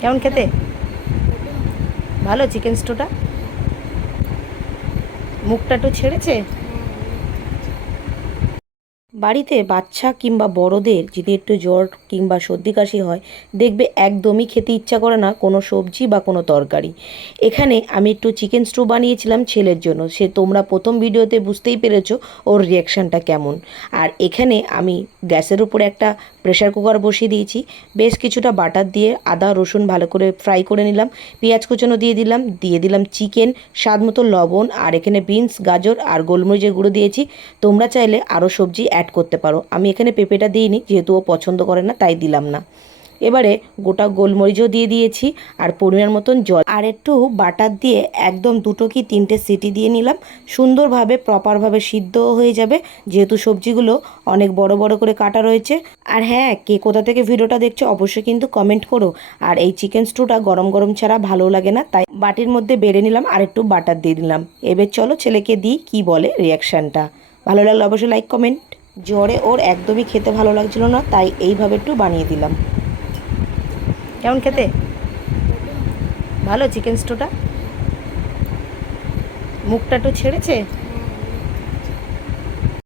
কেমন খেতে? ভালো চিকেন স্টোটা মুখটা একটু ছেড়েছে? বাড়িতে বাচ্চা কিংবা বড়দের যদি একটু জ্বর কিংবা সর্দি কাশি হয়, দেখবে একদমই খেতে ইচ্ছা করে না কোনো সবজি বা কোনো তরকারি। এখানে আমি একটু চিকেন স্টু বানিয়েছিলাম ছেলের জন্য। সে তোমরা প্রথম ভিডিওতে বুঝতেই পেরেছ ওর রিয়াকশানটা কেমন। আর এখানে আমি গ্যাসের উপরে একটা প্রেশার কুকার বসিয়ে দিয়েছি। বেশ কিছুটা বাটার দিয়ে আদা, রসুন ভালো করে ফ্রাই করে নিলাম। পেঁয়াজ কুচানো দিয়ে দিলাম। দিয়ে দিলাম চিকেন স্বাদ মতো লবণ। আর এখানে বিনস গাজর আর গোলমরিচের গুঁড়ো দিয়েছি। তোমরা চাইলে আরও সবজি অ্যাড করতে পারো। আমি এখানে পেঁপেটা দিইনি, যেহেতু ও পছন্দ করে না, তাই দিলাম না। এবারে গোটা গোলমরিচও দিয়ে দিয়েছি আর পরিমাণ মতন জল। আর একটু বাটার দিয়ে একদম দুটো কি তিনটে সিটি দিয়ে নিলাম। সুন্দরভাবে প্রপারভাবে সিদ্ধও হয়ে যাবে। যেহেতু সবজিগুলো অনেক বড় বড় করে কাটা রয়েছে। আর হ্যাঁ কে কোথা থেকে ভিডিওটা দেখছ অবশ্যই কিন্তু কমেন্ট করো। আর এই চিকেন স্টুটা গরম গরম ছাড়া ভালো লাগে না, তাই বাটির মধ্যে বেড়ে নিলাম আর একটু বাটার দিয়ে দিলাম। এবার চলো ছেলেকে দিই কি বলে রিয়াকশানটা ভালো লাগলে অবশ্যই লাইক কমেন্ট জ্বরে ওর একদমই খেতে ভালো লাগছিল না, তাই এইভাবে একটু বানিয়ে দিলাম। কেমন খেতে? ভালো চিকেন স্টোটা? মুখটা একটু ছেড়েছে?